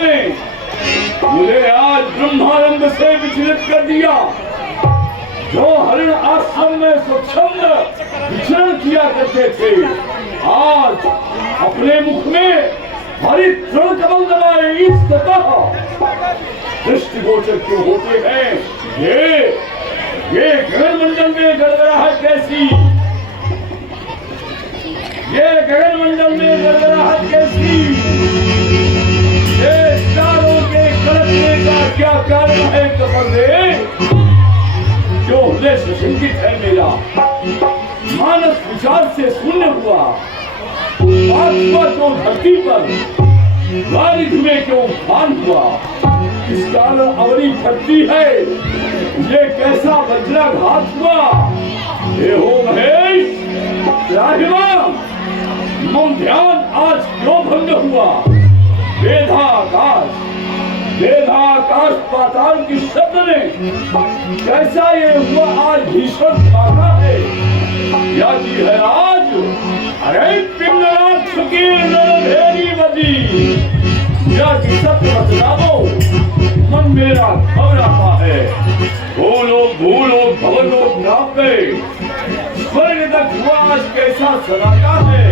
ने मुझे आज ब्रह्मानंद से विचलित कर दिया। जो हरिण आश्रम में स्वच्छंद विचरण किया करते थे, आज अपने मुख में हरि तृण कमल दबाए इस ततः दृष्टिगोचर क्यों होते हैं? ये गगन मंडल में गड़बड़ाहट कैसी? ये गगन मंडल में गड़बड़ाहट कैसी? ये तारों के कड़कने का क्या कारण है? कपड़े जो हृदय से शंकित है मेरा, मानस विचार से शून्य हुआ, आत्मा जो धरती पर वारिध में क्यों भान हुआ? इस कारण अवरी फटती है, ये कैसा वज्राघात हुआ? हे हो महेश, राहिमा, मम ध्यान आज क्यों भंग हुआ? वेदाकाश पाताल की शब्द ने कैसा ये हुआ आज भीषण बाधा है? या जी है आज अरे पिंगराज की नरभेरी बजी, या जी सत्य बतलाओ, मन मेरा घबराता है। भूलो भवनो नापे, स्वर्ग तक हुआ आज कैसा सराका है?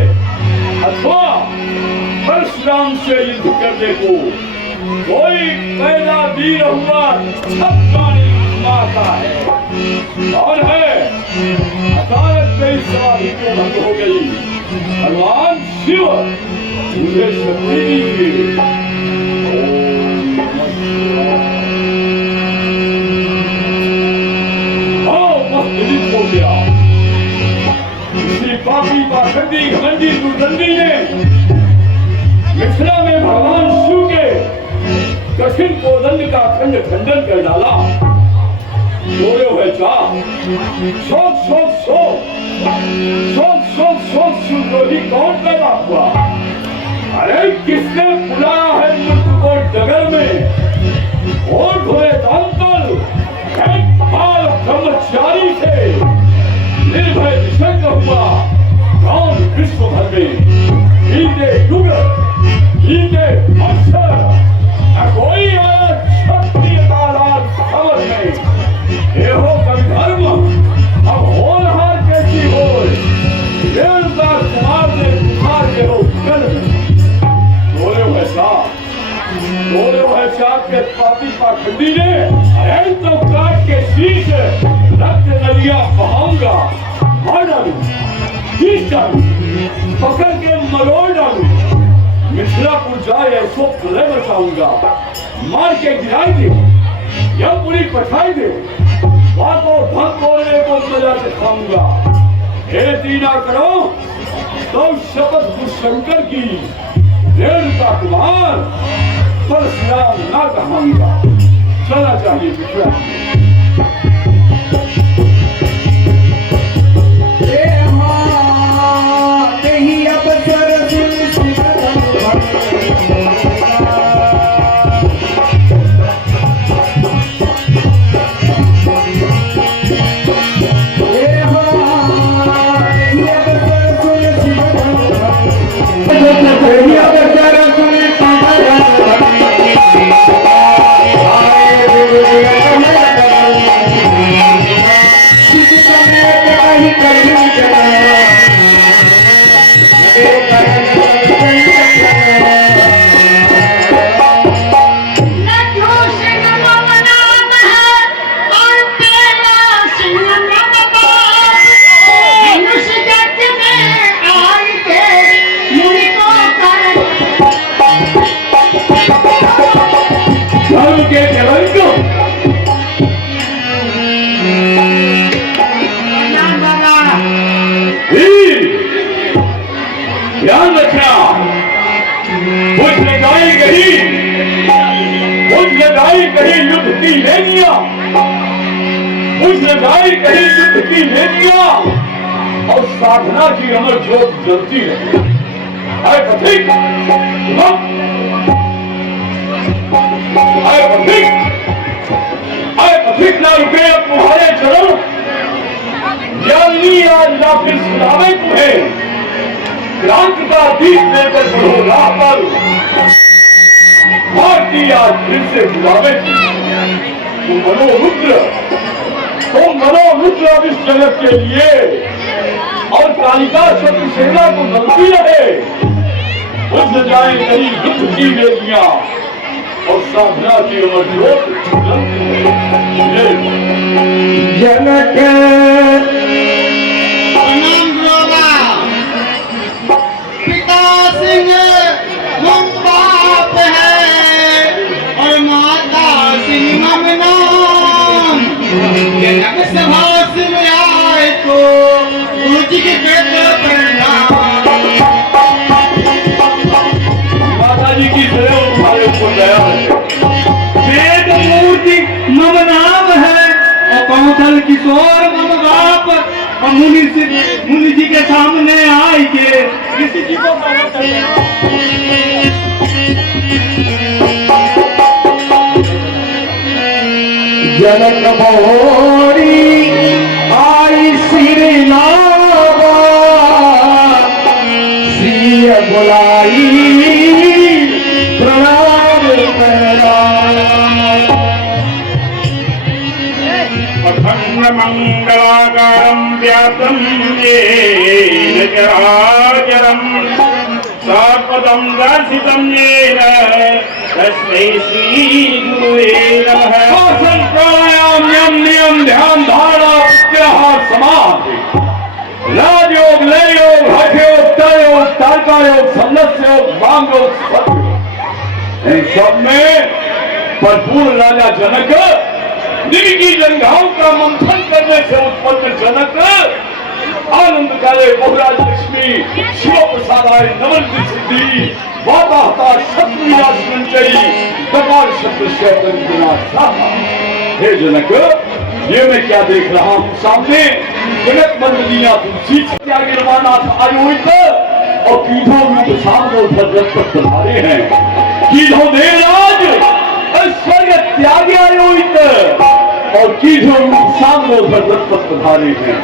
अथवा परशुराम से युद्ध करने को कोई पैदा वीर हुआ छप्पानी माता है? कौन है? अचानक मेरी समाधि क्यों भंग हो गई? भगवान शिव मुझे शक्ति दीजिए। हो गया इसी पापी पाखंडी घमंडी दुर्गंधी ने मिथिला में भगवान शिव के कठिन कोदंड का खंड खंडन कर डाला। बोले हुए शोक शिवद्रोही कौन पैदा हुआ? अरे किसने बुलाया है मृत्यु को डगर में? और धोए दांतल ब्रह्मचारी थे, निर्भय विषय हुआ कौन विश्व भर में? बीते युग बीते अक्षर कोई आया क्षत्रियता राज समझ में। ये हो धर्म अब होनहार कैसी हो? देवता कुमार ने कुमार के हो कल बोले हुए चाप के पापी पाखंडी ने तो काट के शीश रक्त नदियां बहाऊंगा, मार डालू, खींच डालू, पकड़ के मरोड़ डालू, मिथिलापुर जाए ऐसो प्रलय बचाऊंगा, मार के गिराई दे या पूरी पठाई दे, बातों भक्त बोलने को सजा दिखाऊंगा। हे दीना करो तो शपथ शंकर की, रेणुका कुमार परशुराम ना कहूंगा। चलना चाहिए पिछड़ा ध्यान रखना। कुछ लगाई कहीं युद्ध की लेनिया, कुछ लगाई कहीं युद्ध की लेनिया, और साधना की अमर ज्योत जलती है। आए पथिक, आए पथिक ना रुके अब तुम्हारे चरण, ज्ञानी आज ना फिर सुनावे तुम्हें, क्रांति का दीप लेकर बढ़ो राह पर। बेटी आज फिर से बुलावे तो मनोरुद्र अब इस जगत के लिए और कालिका शक्ति सेना को नलती रहे, बुझ जाए कई युद्ध की वेदियां और साधना की अमर ज्योत जनक पिता सिंह हम बाप है और माता सिंह हम नाम। जनक सभा से आए तो गुरु जी के प्रणाम। माता जी की तरह तुम्हारे ऊपर दया है। वेद मूर्ति मम नाम है और कौशल किशोर मम बाप और मुनि जी के सामने आई के किसी जी को जनक मोरी आई श्री नावा सिय बुलाई प्रणाम करा अखंड मंगलाकारं व्याप्तं येन चराचरं सर्वपदं दर्शितं येन तस्मै श्रीगुरुवे नमः। आसन प्राणायाम यम नियम ध्यान धारणा प्रत्याहार समाधि राजयोग लय योग हठ योग तय योग तारका योग संन्यास योग वाम योग सत्य योग, इन सब में भरपूर राजा जनक जिनकी जंघाओं का मंथन करने से उत्पन्न जनक आनंद काले बहुराज लक्ष्मी शिव प्रसादाय नवंती सिद्धि वाताहता शत्रुया संचयी कपाल शत्रु हे जनक, ये मैं क्या देख रहा हूँ सामने? जनक मंडलीना तुलसी त्यागी रमानाथ आयोजित और कीधो रूप सामने उधर पधारे हैं। कीधो देवराज स्वर्ग त्यागी आयोजित और कीधो रूप सामने उधर पधारे हैं।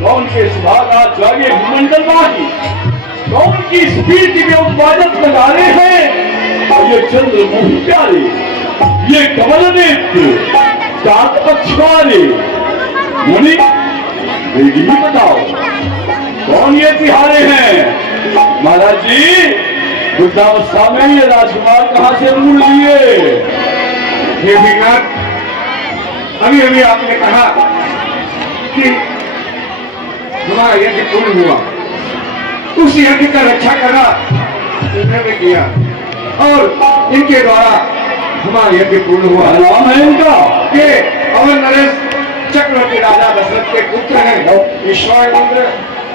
कौन के सुभागा जागे मंडल वाही, कौन की स्पीड के उत्पादक लगाने हैं? और ये चंद्र मोही प्यारे, ये कमल नेत्र चांद पछवारे मुनि बेटी ही बताओ कौन ये तिहारे हैं? महाराज जी वृद्धावस्था में ये राजकुमार कहाँ से मूल लिए? हे विघ्नाथ, अभी अभी आपने कहा कि हमारा यज्ञ पूर्ण हुआ, उस यज्ञ का रक्षा करना इन्होंने किया और इनके द्वारा हमारा यज्ञ पूर्ण हुआ। नाम है इनका ये अवर नरेश चक्रवर्ती राजा दशरथ के पुत्र हैं। ईश्वर इंद्र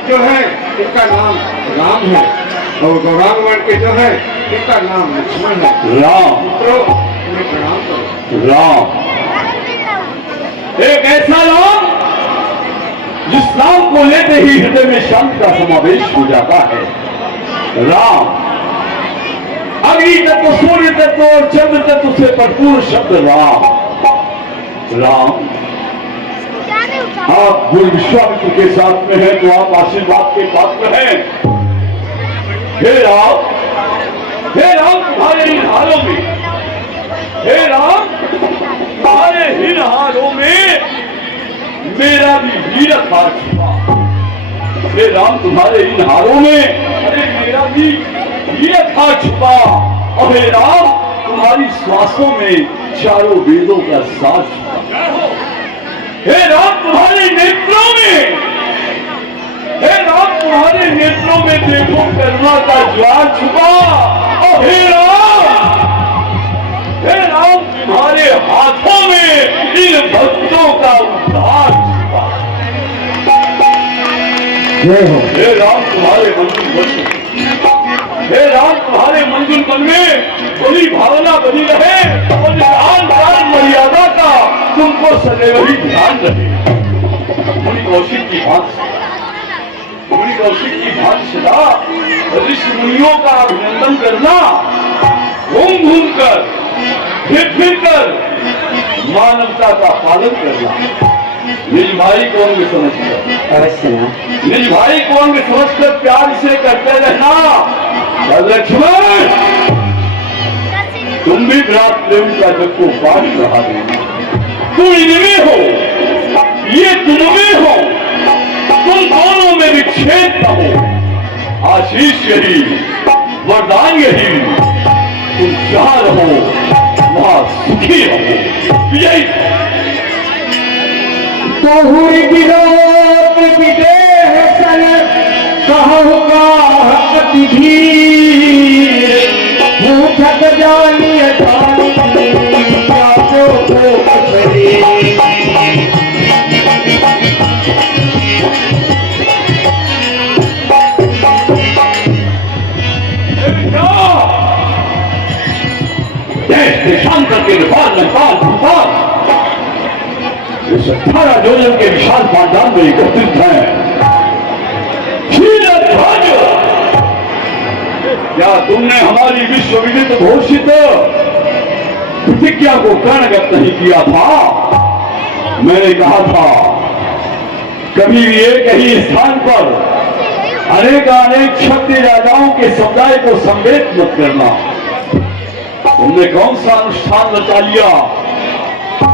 जो है इनका नाम राम है और गौरांग वर्ण के जो है इनका नाम लक्ष्मण है। राम पुत्रों उन्हें प्रणाम करो। राम एक ऐसा नाम जिस नाम को लेते ही हृदय में शांति का समावेश हो जाता है। राम अग्नि तत्व, सूर्य तत्व और चंद्र तत्व से भरपूर शब्द राम। राम आप गुरु विश्वामित्र के साथ में हैं तो आप आशीर्वाद के पात्र हैं। हे राम, हे राम तुम्हारे इन हालों में, हे राम तुम्हारे इन हालों में मेरा भी वीरत हार छुपा। हे राम तुम्हारे इन हारों में अरे मेरा भी वीरत हार छुपा। और हे राम तुम्हारी श्वासों में चारों वेदों का साथ छुपा। हे राम तुम्हारे नेत्रों में, हे राम तुम्हारे नेत्रों में देखो करुणा का ज्वार छुपा। और हे राम तुम्हारे हाथों में इन भक्तों का उद्धार छुपा। हे राम तुम्हारे मंजुल बन, हे राम तुम्हारे मंजुल मन में बड़ी भावना बनी रहे और ध्यान ध्यान मर्यादा का तुमको सदैव ही ध्यान रहे। मुनि कौशिक की बात, मुनि कौशिक की बात सदा ऋषि मुनियों का अभिनंदन करना, घूम घूम कर फिर कर मानवता का पालन करना। निज भाई को अंग समझकर, अवश्य ना, निज भाई को अंग समझकर प्यार से करते रहना। लक्ष्मण तुम भी विराट देव का जब को पाठ रहा देना। तुम इनमें हो, ये तुम में हो, तुम दोनों में विक्षेप न हो। आशीष यही, वरदान यही, तुम जहां रहो वहां सुखी रहो। यही तोहुर गिरोत विदेह सन कहूँगा अति धीर पूछत जानी अठानी जातो को पछड़े। देशांतर के विपाल नेपाल भूपाल इस 18 योजन के विशाल पांडाल में एकत्रित है। क्या तुमने हमारी विश्व विदित घोषित प्रतिज्ञा को कर्णगत नहीं किया था? मैंने कहा था कभी एक ही स्थान पर अनेक शक्ति राजाओं के समुदाय को सम्मिलित मत करना। तुमने कौन सा अनुष्ठान रचा लिया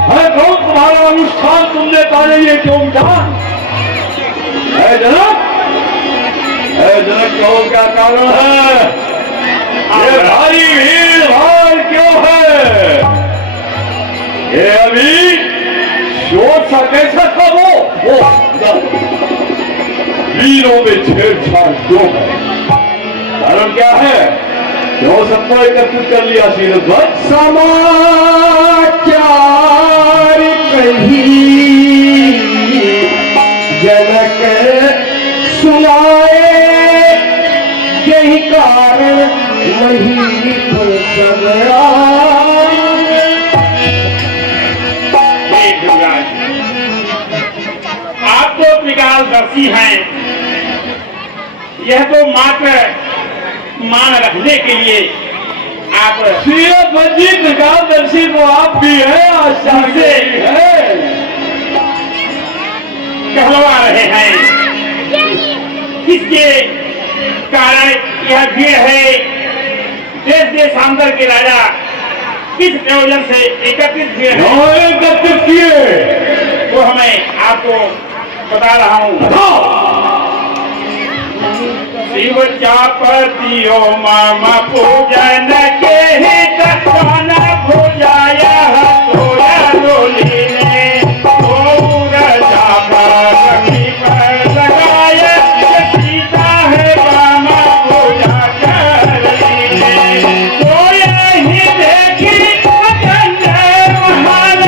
है? कौन तुम्हारा अनुष्ठान तुमने पाने ये क्यों जान? जनक, जनक कहो क्या कारण है? ये भारी भीड़ भाड़ क्यों है? ये अभी शोर सा कैसा था? वो वीरों में छेड़छाड़ क्यों है? कारण क्या है? क्यों सबको एकत्रित कर लिया सीरध्वज? समाचार कही जनक सुनाए यही कारण वही फल सब आप तो त्रिकालदर्शी हैं, यह तो मात्र मान रखने के लिए आप सीरध्वज जी त्रिकालदर्शी तो आप भी है, आश्चर्य है, कहलवा रहे हैं। किसके कारण यह भीड़ है? देश देशांतर के राजा किस प्रयोजन से एकत्रित हुए हैं? एकत्रित किए वो हमें आपको बता रहा हूँ। शिव चापतियो मामा पूजन के हित काना भुजाया हथोया डोली ने और जापा रखी पर लगाया सीता है मामा पूजा करनी सोया ही देखी अखंड महान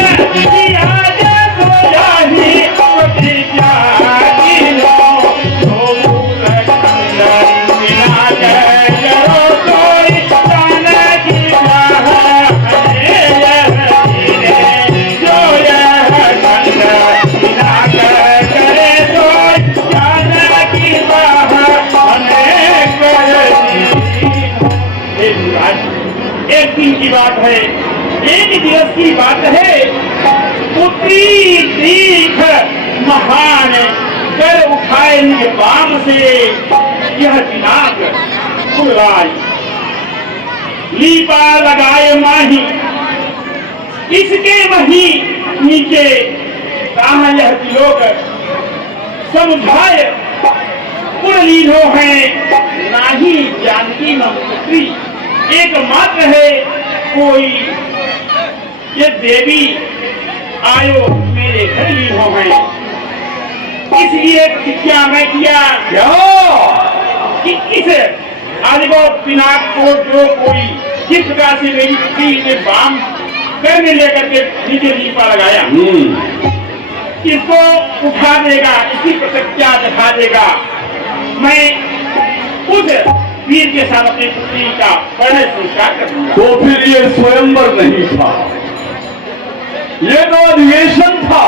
आज सोया ही प्रतिज्ञा की लो एक दिन की बात है, एक दिवस की बात है। पुत्री दीख महान कर उठाए निज बाम से यह दिनाक फुलराय लीपा लगाए माही इसके वही नीचे कहा यह तिलोक समझाए कुलीनो है नाही जानकी न पुत्री एकमात्र है कोई ये देवी आयो मेरे घर लीनो है। इसलिए प्रतिज्ञा मैं किया कि इस आदिगो पिनाक को जो कोई किस प्रकार से मेरी पुत्री ने बाम करने लेकर के नीचे लीपा लगाया इसको उठा देगा, इसकी प्रतिज्ञा दिखा देगा, मैं उस वीर के साथ अपनी पुत्री का पढ़े संस्कार कर दूंगा। तो फिर ये स्वयंवर नहीं था, ये तो अधिवेशन था।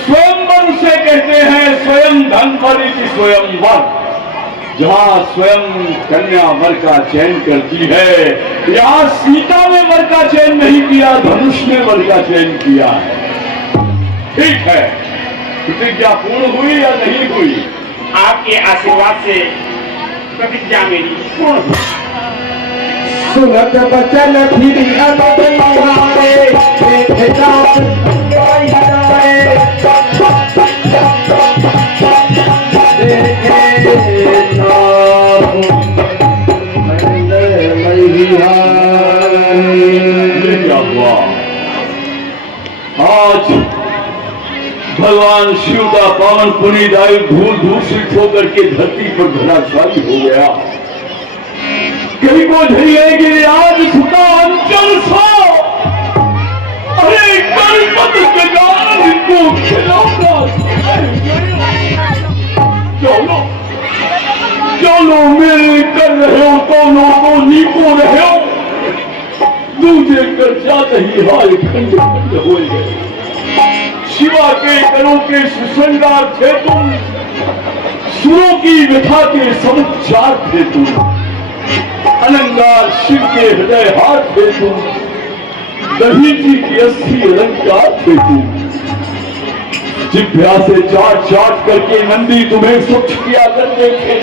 स्वयंवर उसे कहते हैं, स्वयं धनवर की स्वयंवर, जहाँ स्वयं कन्या वर का चयन करती है। यहाँ सीता ने वर का चयन नहीं किया, धनुष ने वर का चयन किया है। ठीक है, प्रतिज्ञा पूर्ण हुई या नहीं हुई? आपके आशीर्वाद से प्रतिज्ञा मेरी पूर्ण हुई। सुनत बचन फिर अनुहारे देखे जात जाए क्या हुआ? आज भगवान शिव का पावन पुनीत आयु धूल दूषित होकर के धरती पर धराशायी हो गया। कहीं को झरिए के लिए आज सुना अंचल सो। अरे कलपत के कारण इनको खिलौना चलो चलो मेरे कर रहे हो तो नीको रहे हो दूजे कर जाते ही हाल खंड खंड हो गए। शिवा के करों के सुसंगार थे तुम, सुरों की व्यथा के समुच्चार थे तुम, अलंकार शिव के हृदय हार थे तुम, दही जी की अस्थि अलंकार थे तुम। जिभ्या से चाट चाट करके नंदी तुम्हें स्वच्छ किया करते थे,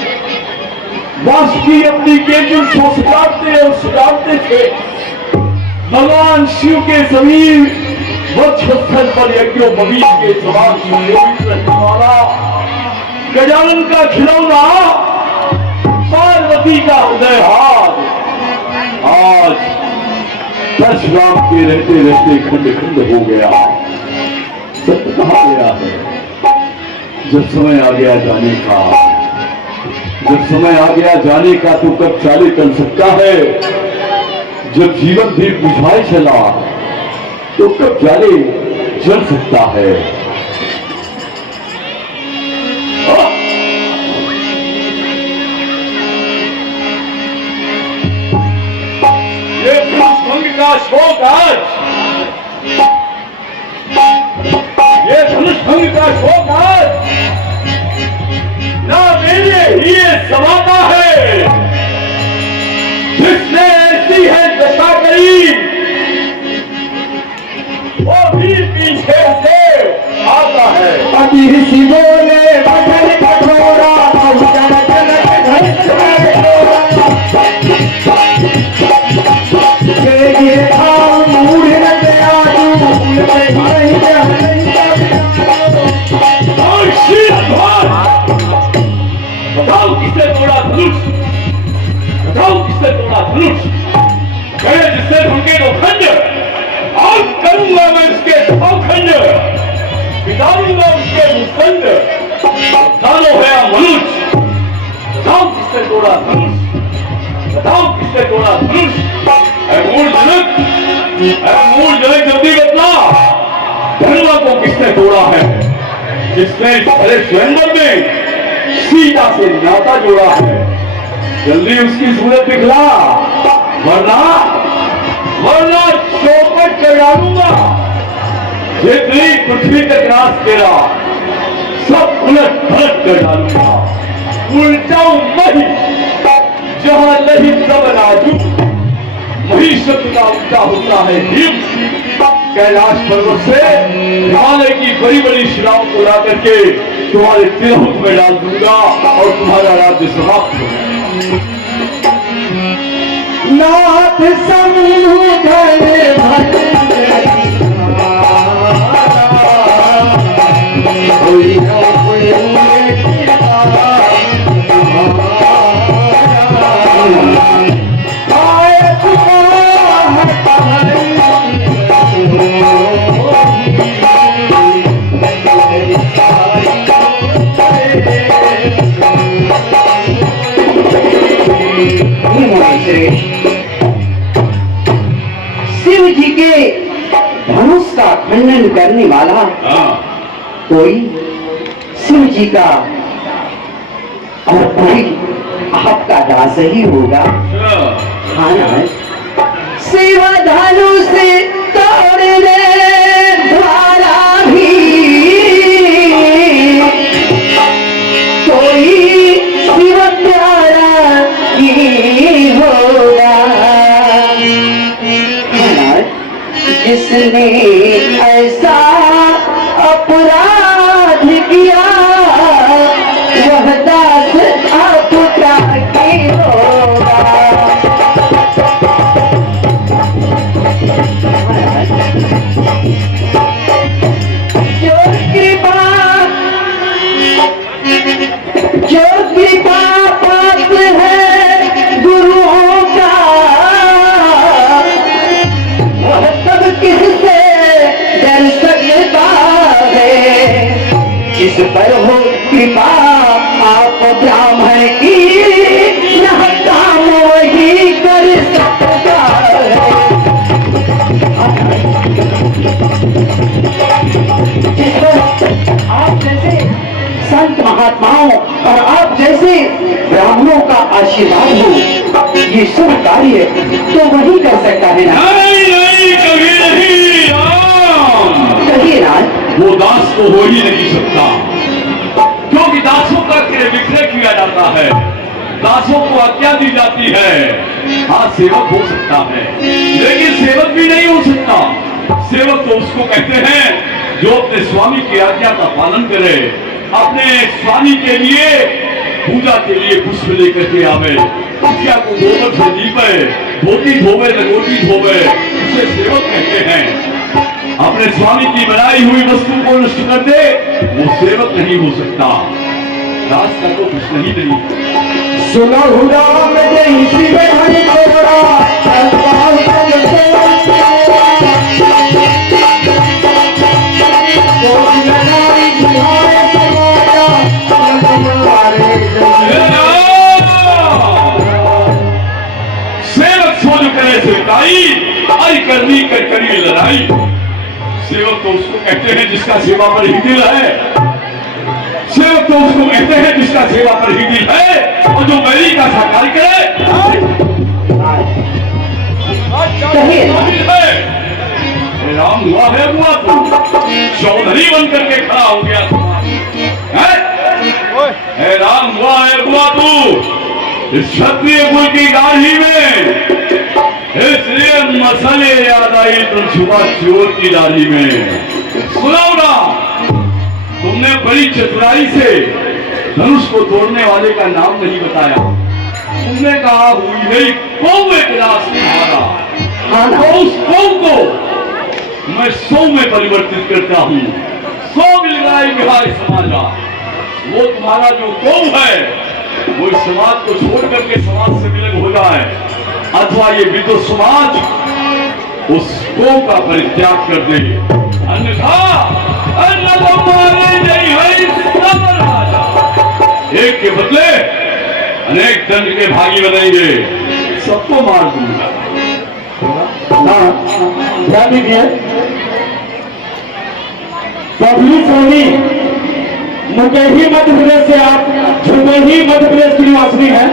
बांसुरी अपनी केजुल को सजाते और सजाते थे। भगवान शिव के समीप वक्षस्थल पर यज्ञोपवीत के समान सुशोभित रहने वाला गजानन का खिलौना पार्वती का हृदय हार आज परशुराम के रहते रहते खंड खंड हो गया। सत्य कहा गया है, जब समय आ गया जाने का, जब समय आ गया जाने का तो कब चाले चल सकता है। जब जीवन भी बुझाए चला तो कब जाले जल सकता है। ये धनुष का शोक आज, ये धनुष भंग का शोक आज ना मेरे ही समाता है। जिसने ऐसी है दशा करी वो भी पीछे से आता है। अति ऋषि बोले बदल कठोरा जन बताओ किसने तोड़ा धनुष, बताओ किसने तोड़ा धनुष। गए जिससे उनके दो खंड आज करूंगा मैं इसके सौ खंड, बिताऊंगा उसके मुस्कंद। बताओ है मनुष्य, बताओ किसने तोड़ा धनुष, बताओ किसने तोड़ा धनुष। मूल जनक जल्दी बतला, धनुआ को किसने तोड़ा है। जिसने भले स्वयंवर में सीता से नाता जोड़ा है, जल्दी उसकी सूरत दिखला, वरना चौपट कर डालूंगा। जितनी पृथ्वी तक राज तेरा सब उलट पलट कर डालूंगा। उल्टाऊ मही जहां नहीं तब नाजू, वही शब्द का उल्टा होता है हिम। कैलाश पर्वत से हिमालय की बड़ी बड़ी शिलाओं को ला करके तुम्हारे तिरहुत में डाल दूंगा और तुम्हारा राज्य समाप्त हो जाएगा। नाथ समूह गए शिव जी के धनुष का खंडन करने वाला कोई शिव जी का और कोई आपका दास ही होगा। हाँ ना, शिव धनुष तोड़ दे द्वारा भी कोई शिव प्यारा ही होगा। जिसने ऐसा अपराध किया वह दास आपका ही होगा। जिस पर हो कृपा आप ब्राह्मण की यह काम वही कर सकता है। जिस पर आप जैसे संत महात्माओं और आप जैसे ब्राह्मणों का आशीर्वाद हो, ये शुभ कार्य तो वही कर सकता है ना। नहीं कभी नहीं राम, कहिए राज। वो दास तो हो ही नहीं सकता, क्योंकि दासों का क्रय विक्रय किया जाता है, दासों को आज्ञा दी जाती है। हाँ सेवक हो सकता है, लेकिन सेवक भी नहीं हो सकता। सेवक तो उसको कहते हैं जो अपने स्वामी की आज्ञा का पालन करे, अपने स्वामी के लिए पूजा के लिए पुष्प लेकर के आवे, पूजा को गोबर से लीपे, धोती धोवे लंगोटी धोवे, उसे सेवक कहते हैं। अपने स्वामी की बनाई हुई वस्तु को नष्ट कर दे, वो सेवक नहीं हो सकता। दास का तो कुछ नहीं। सुनो राम जय शिव हरि तोरा सेवक सोच करे सेवकाई, आई करनी कर करी लड़ाई। सेवक तो उसको कहते हैं जिसका सेवा पर ही दिल है, सेवक तो उसको कहते हैं जिसका सेवा पर ही दिल है, और जो बैरी का साकार करे राम हुआ है हुआ तू चौधरी बन करके खड़ा हो गया है। राम हुआ है हुआ तू इस क्षत्रिय कुल की गाढ़ी में, इसलिए मसले याद आई तो छुपा चोर की दाढ़ी में। सुनाओ ना, तुमने बड़ी चतुराई से धनुष को तोड़ने वाले का नाम नहीं बताया। तुमने कहा हुई है कौवे के रास तुम्हारा, तो उस कौव को मैं 100 में परिवर्तित करता हूँ। 100 मिल गए बिहार समाजा, वो तुम्हारा जो कौव है वो इस समाज को छोड़ करके समाज से विलग हो जाए, अथवा ये विद्रोह समाज उस कौव का परित्याग कर दे, अन्यथा एक के बदले अनेक दंड के भागी बनेंगे, सबको मार दूंगा। ध्यान दीजिए, बबली सोनी मुकेही मध्य प्रदेश से आप झुमेही मध्य प्रदेश की निवासी है।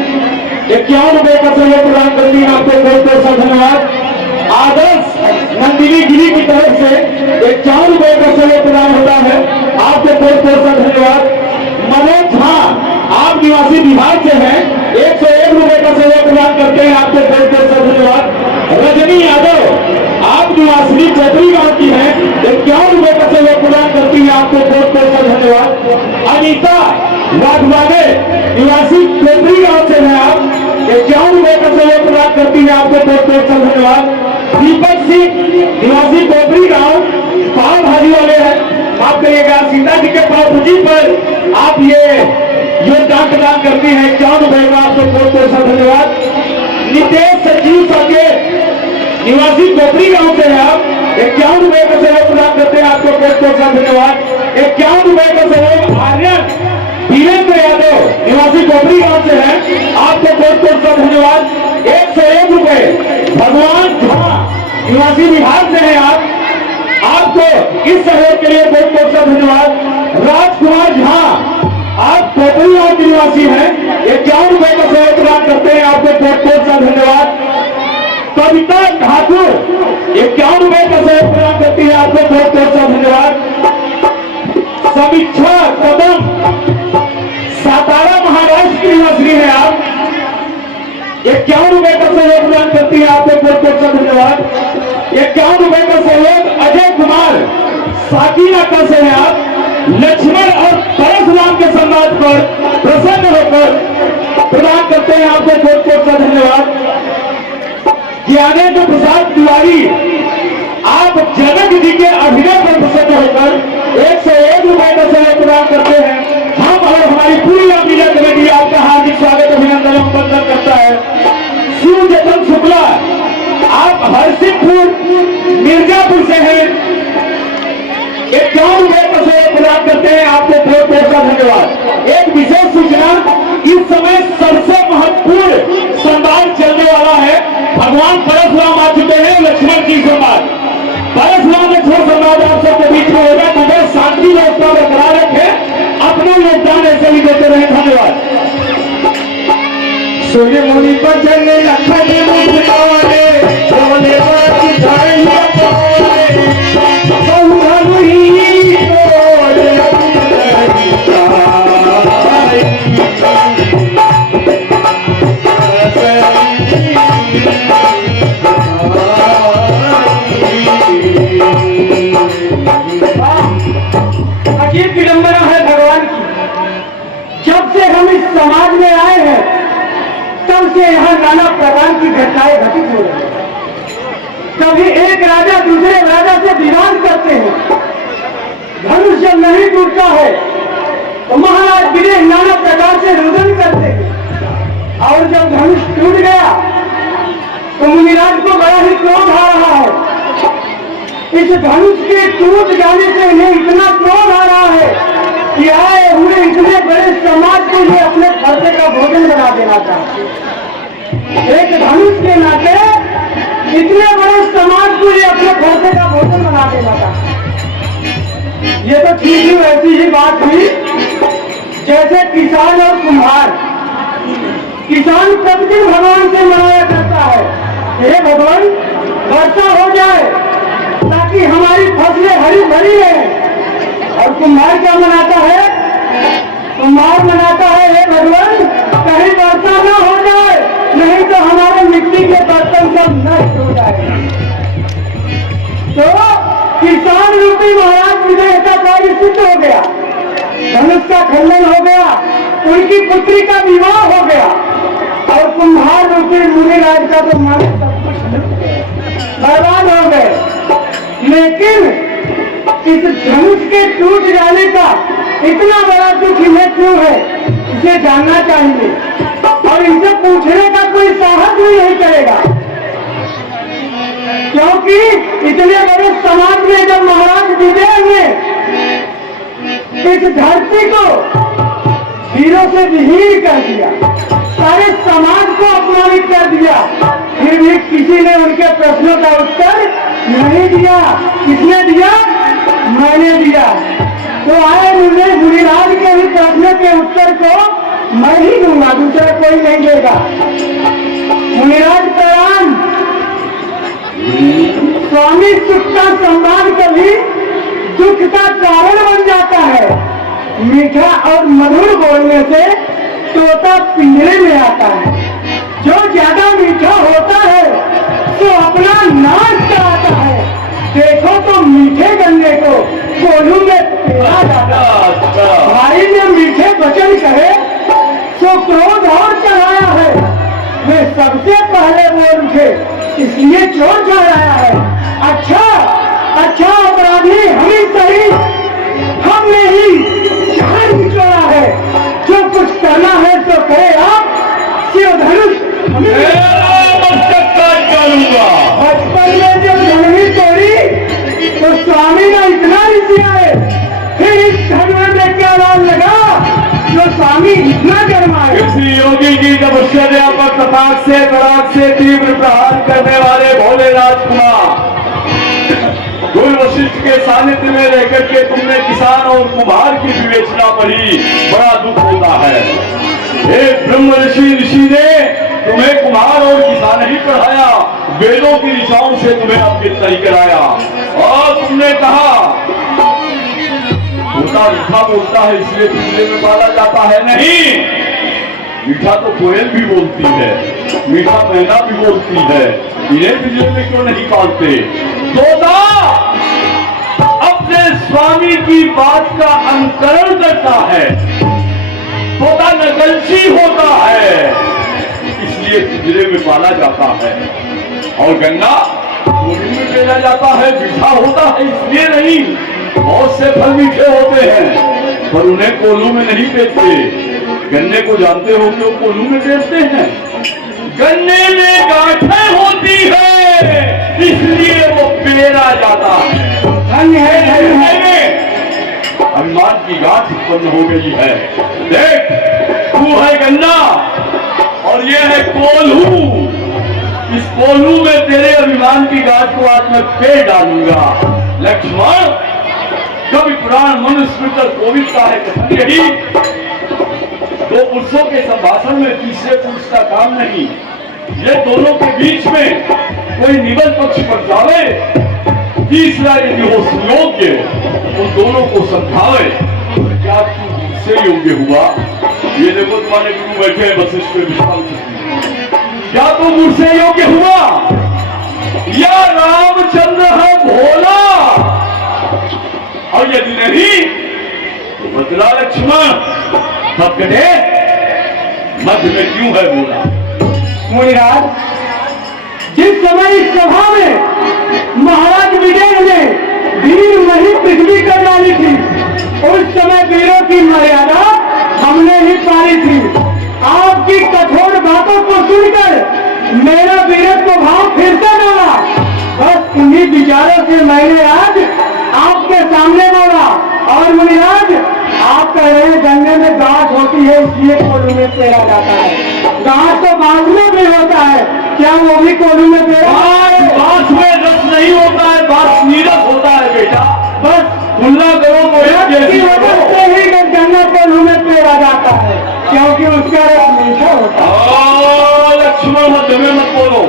51 रुपए का सहयोग प्रदान करती है आपको बहुत बहुत धन्यवाद। आदर्श नंदिनी गिरी की तरफ से 51 रुपए का सहयोग प्रदान होता है, आपको बहुत बहुत धन्यवाद। मनोज झा आप निवासी बिहार से हैं, 101 रुपए का सहयोग प्रदान करते हैं, आपको बहुत बहुत धन्यवाद। रजनी यादव आप निवासी चौधरी गांव की हैं, 51 रुपए का सहयोग प्रदान करती है, आपको बहुत बहुत धन्यवाद। अनीता वाघवागे निवासी चौधरी गांव से हैं आप, 51 रुपए का सहयोग प्रदान करती है, आपको बहुत बहुत दीपक सिंह निवासी चौधरी गांव पाव भाजी वाले हैं, माफ करिएगा, सीता जी के पावजी पर आप ये योगदान प्रदान करती हैं, 51 रुपए का, आपको बहुत बहुत धन्यवाद। नितेश सचिव सके निवासी चौधरी गांव से हैं आप, 51 रुपए का सहयोग प्रदान करते हैं, आपको बहुत बहुत धन्यवाद। 51 रुपए का सहयोग आर्यन वीरेंद्र यादव निवासी चौधरी गांव से हैं, आपको बहुत बहुत धन्यवाद। 101 रुपए भगवान झा निवासी बिहार से हैं आप, आपको इस सहयोग के लिए बहुत बहुत धन्यवाद। राजकुमार झा आप चौधरी गांव के निवासी हैं, 51 रुपए का सहयोग प्रदान करते हैं, आपको बहुत बहुत धन्यवाद। कविता ठाकुर 51 रुपए का सहयोग प्रदान करती है, आपको बहुत बहुत धन्यवाद। समीक्षा कदम सातारा महाराष्ट्र की निवासी है आप, 51 रुपए का सहयोग प्रदान करती है, आपको बहुत बहुत धन्यवाद। 51 रुपए का सहयोग अजय कुमार साकीनाका से है आप, लक्ष्मण और परशुराम के सम्मान पर प्रसन्न होकर प्रदान करते हैं, आपको बहुत बहुत धन्यवाद। ज्ञानेंद्र प्रसाद तिवारी आप जनक जी के अभिनय पर प्रसन्न होकर 101 रुपए का सहयोग प्रदान करते हैं, हम और हमारी पूरी मीडिया कमेटी आपका हार्दिक स्वागत अभिनंदन एवं वंदन करता है। शिव जतन शुक्ला आप हरसिंहपुर मिर्जापुर से हैं, 51 रुपए का सहयोग याद करते हैं आपको बहुत बहुत का धन्यवाद। एक विशेष सूचना, इस समय सबसे महत्वपूर्ण संवाद चलने वाला है। भगवान परशुराम आ चुके हैं, लक्ष्मण जी संवाद, परशुराम लक्ष्मण संवाद आप सबके बीच में होगा। मुझे शांति व्यवस्था बरकरार रखे, अपना योगदान ऐसे ही देते रहे। धन्यवाद। सूर्य मुनि बचन लखन मुझे बोले बात धर्म बोले बहु ही बोले अजीब विडंबना है भगवान की। जब से हम इस समाज में आए हैं तब से यहाँ नाना प्रकार की घटनाएं घटित हो रही हैं। कभी एक राजा दूसरे राजा से विवाद करते हैं, धनुष जब नहीं टूटता है तो महाराज विदेह नाना प्रकार से रुदन करते हैं, और जब धनुष टूट गया तो मुनिराज को बड़ा ही क्रोध आ रहा है। इस धनुष के टूट जाने से इन्हें इतना क्रोध आ रहा है कि आए हुए इतने बड़े समाज को ये अपने खर्चे का भोजन बना देना चाहते हैं। एक धनुष के नाते इतने बड़े समाज को ये अपने खर्चे का भोजन बना देना चाहते हैं। ये तो ठीक ही वैसी ही बात हुई जैसे किसान और कुम्हार। किसान प्रतिदिन भगवान से मनाया करता है, हे भगवान वर्षा हो जाए ताकि हमारी फसलें हरी भरी रहे। और कुम्हार क्या मनाता है? कुम्हार मनाता है, हे भगवान कहीं वर्षा न हो जाए, नहीं तो हमारे मिट्टी के बर्तन सब नष्ट हो जाए। तो किसान रूपी महाराज विजय का कार्य सिद्ध हो गया, धनुष का खंडन हो गया, उनकी पुत्री का विवाह हो गया, और कुम्हार रूपी मुनिराज का तो मन सब कुछ बर्बाद हो गए। लेकिन इस धनुष के टूट जाने का इतना बड़ा दुख इन्हें क्यों है, इसे जानना चाहिए और इनसे पूछने का कोई साहस भी नहीं करेगा। क्योंकि इतने बड़े समाज में जब महाराज विजय ने इस धरती को हीरों से विहीन कर दिया, सारे समाज को अपमानित कर दिया, फिर भी किसी ने उनके प्रश्नों का उत्तर नहीं दिया। किसने दिया? मैंने दिया। तो आए मुझे मुनिराज के भी प्रश्न के उत्तर को मैं ही दूंगा, दूसरा कोई नहीं देगा। मुनिराज प्रणाम। स्वामी सुख का संवाद कभी दुख का कारण बन जाता है। मीठा और मधुर बोलने से तोता पिंजरे में आता है। जो ज्यादा मीठा होता है तो अपना नाश कराता है। देखो तो मीठे गन्ने को कोल्हू में पेरा जाता है। भाई ने मीठे वचन कहे तो क्रोध और चढ़ाया है। वे सबसे पहले बोल उठे, इसलिए चोर चढ़ाया है। अच्छा अपराधी हम ही सही, हमने ही जान निचोड़ा है। जो कुछ करना है तो करे आप, शिव धनुष बचपन में जब जननी तोड़ी तो स्वामी ने इतना ऋषि आए, फिर इस धनुष में क्या नाम लगा जो स्वामी इतना गरमाए। श्री योगी की तपस्या पर तपाक से तड़ाक से तीव्र प्रहार करने वाले भोले राजकुमार, गुरु वशिष्ठ के सानिध्य में रहकर के तुमने किसान और कुम्हार की विवेचना पढ़ी, बड़ा दुख होता है। एक ब्रह्म ऋषि ने तुम्हें कुम्हार और किसान ही पढ़ाया, वेदों की ऋचाओं से तुम्हें अवगत नहीं कराया, और तुमने कहा तोता मीठा बोलता है इसलिए पिंजरे में पाला जाता है। नहीं, मीठा तो कोयल भी बोलती है, मीठा मैना भी बोलती है, इन्हें पिंजरे में क्यों नहीं पालते? तोता अपने स्वामी की बात का अनुकरण करता है, तोता नकलची होता है, इसलिए पिंजरे में पाला जाता है। और गन्ना कोल्हू में पेरा जाता है, मीठा होता है इसलिए नहीं। बहुत से फल मीठे होते हैं पर उन्हें कोल्हू में नहीं बेचते। गन्ने को जानते हो कि वो कोल्हू में बेचते हैं? गन्ने में गांठें होती है इसलिए वो पेरा जाता है। धन्य है, धन्य है। अभिमान की गांठ उत्पन्न हो गई है। देख, तू है गन्ना और ये है कोल्हू। इस कोल्हू में तेरे अभिमान की गांठ को आज मैं फेर डालूंगा। लक्ष्मण, कवि पुराण मनुस्मृत कोविद का है कथन यही, दो पुरुषों के संभाषण में तीसरे पुरुष का काम नहीं। ये दोनों के बीच में कोई निबल पक्ष पर जावे, तीसरा यदि हो सुयोग्य उन दोनों को समझावे। क्या तू मुझसे योग्य हुआ? ये देखो तुम्हारे गुरु बैठे हैं वशिष्ठ विश्वामित्र, क्या तू मुझसे योग्य हुआ या रामचंद्र है भोला? और यदि नहीं तो बदला लक्ष्मण, तब कहे मध्य में क्यों है बोला? मुनिराज, जिस समय इस सभा में महाराज विजय ने वीर वही पृथ्वी कर डाली थी, उस समय वीरों की मर्यादा हमने ही पाली थी। आपकी कठोर बातों को सुनकर मेरा वीरत्व भाव फिर से डरा। बस उन्हीं विचारों से मैंने आज आपके सामने बोला। और मुनिराज, आप कह रहे हैं गन्ने में गांठ होती है इसलिए कोल्हू में पेरा जाता है। गांठ तो बांस में भी होता है, क्या वो भी कोल्हू में पेरा? बांस में रस नहीं होता है, बांस नीरस होता है बेटा। बस तुलना करो तो की वजह से ही गन्ना कोल्हू में पेरा जाता है, क्योंकि उसका रस मीठा होता है। लक्ष्मण मध्य में मत बोलो,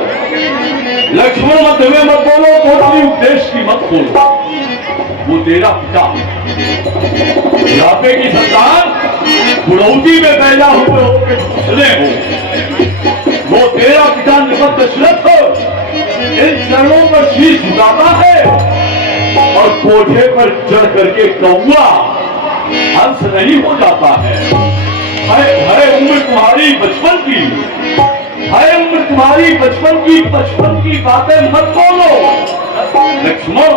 लक्ष्मण मध्य में मत बोलो, कोई उपदेश की मत बोलो। वो तेरा पिता बुढ़ापे की संतान बुढ़ौती में पैदा हुए होकर पिछले हो। वो तेरा पिता निपट दशरथ इन चरणों पर शीश झुकाता है और कोठे पर चढ़ करके कौवा हंस नहीं हो जाता है। है उम्र तुम्हारी बचपन की, है उम्र तुम्हारी बचपन की बातें मत बोलो। लक्ष्मण,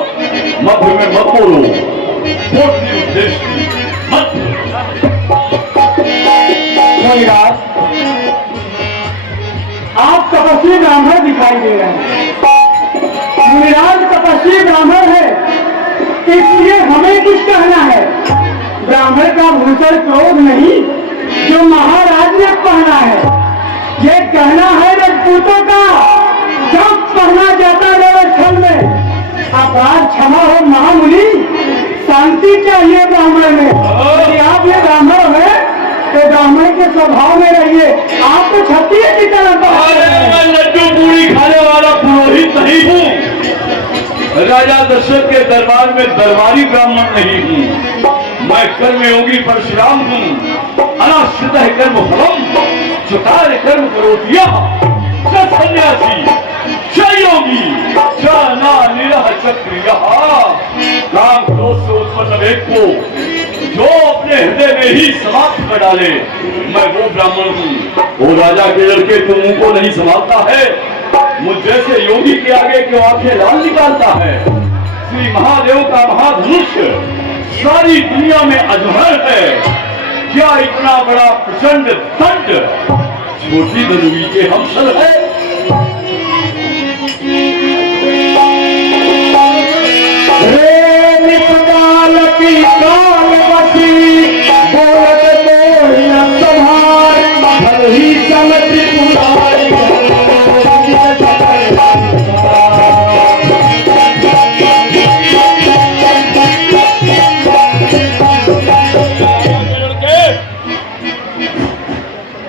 मध्य में मत बोलो, कोटली उपदेश की मत मुनिराज, आप तपस्वी ब्राह्मण दिखाई दे रहे हैं। मुनिराज तपस्वी ब्राह्मण है, इसलिए हमें कुछ कहना है। ब्राह्मण का भूषण क्रोध नहीं, जो महाराज ने पहना है। ये कहना है राजपूतों का, जब पहना जाता है स्थल में। अपराध क्षमा हो महामुनि, शांति चाहिए ब्राह्मण में। यदि आप ये ब्राह्मण है तो ब्राह्मण के स्वभाव में रहिए। आप तो क्षत्रिय की तरह मैं लड्डू पूरी खाने वाला पुरोहित नहीं हूँ, राजा दशरथ के दरबार में दरबारी ब्राह्मण नहीं हूँ। मैं कर्मयोगी परशुराम हूँ। अनाश्रित कर्म फलम चुकार कर्म करोतिया, सन्यासी योगी जाना निरह चक्रिया। काम क्रोध से उत्पन्न वेग को जो अपने हृदय में ही समाप्त कर डाले, मैं वो ब्राह्मण हूँ। वो राजा के लड़के तो मुंह को नहीं संभालता है, मुझ जैसे योगी के आगे क्यों आंखें लाल निकालता है। श्री महादेव का महाधनुष सारी दुनिया में अजहर है। क्या इतना बड़ा प्रचंड दंड छोटी धनुवी के हमसर है?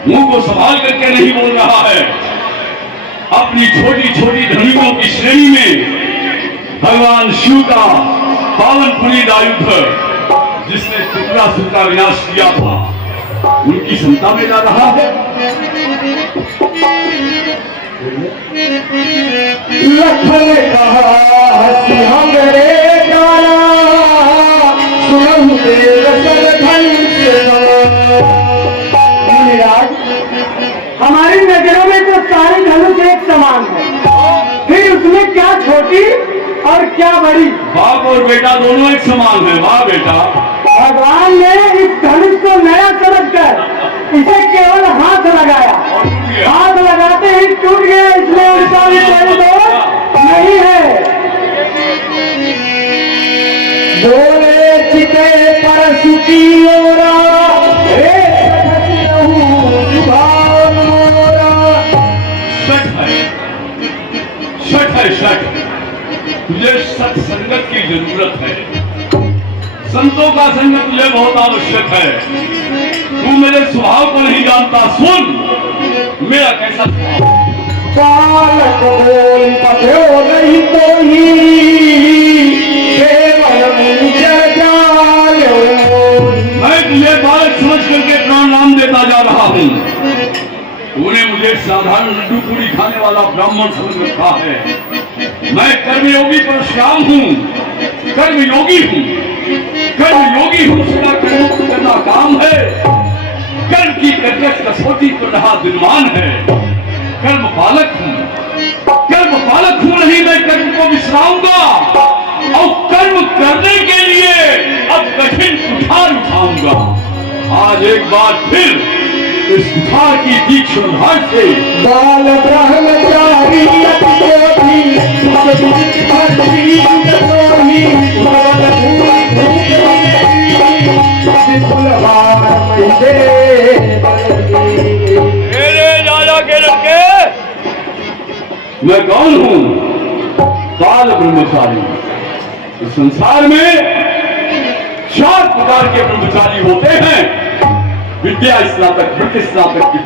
मुंह को संभाल करके नहीं बोल रहा है। अपनी छोटी छोटी धनुओं की श्रेणी में भगवान शिव का पावन पुनीत आयुध, जिसने त्रिपुरासुर का विनाश किया था, उनकी क्षमता में जा रहा है। लखन कहा हसी हमरे गाना, सुनहु देव सब मुनिराज, हमारी नजरों में तो सारी धनुष एक समान है, फिर उसमें क्या छोटी और क्या बड़ी? बाप और बेटा दोनों एक समान है। वाह बेटा, भगवान ने इस धनुष को नया समझकर इसे केवल हाथ लगाया, हाथ लगाते ही टूट गया, इसलिए उसका भी कोई दोष नहीं है। बोले चिते परशु है शक, तुझे सत्संगत की जरूरत है। संतों का संग तुझे बहुत आवश्यक है। तू मेरे स्वभाव को नहीं जानता। सुन मेरा कैसा स्वभाव। बालक बोल पढ़ो नहीं तो ही केवल मुझे जानो। मैं तुझे बालक समझ करके प्राण नाम देता जा रहा हूँ। तूने मुझे साधारण लड्डू पूरी खाने वाला ब्राह्मण समझ रखा है। मैं कर्मयोगी परशुराम हूँ, कर्मयोगी हूँ, कर्मयोगी हूँ। उसका कर्म करना काम है। कर्म की कर्कश कसौटी पर रहा दिनमान है। कर्म पालक हूँ, कर्म पालक हूँ नहीं, मैं कर्म को विसराऊंगा और कर्म करने के लिए अब कठिन कुठार उठाऊंगा। आज एक बार फिर इस कुठार की तीक्ष्ण धार से बाल ब्रह्मचारी मैं कौन हूँ? बाल ब्रह्मचारी। इस संसार में 4 प्रकार के ब्रह्मचारी होते हैं। विद्या स्नातक, वृत्ति स्नातक,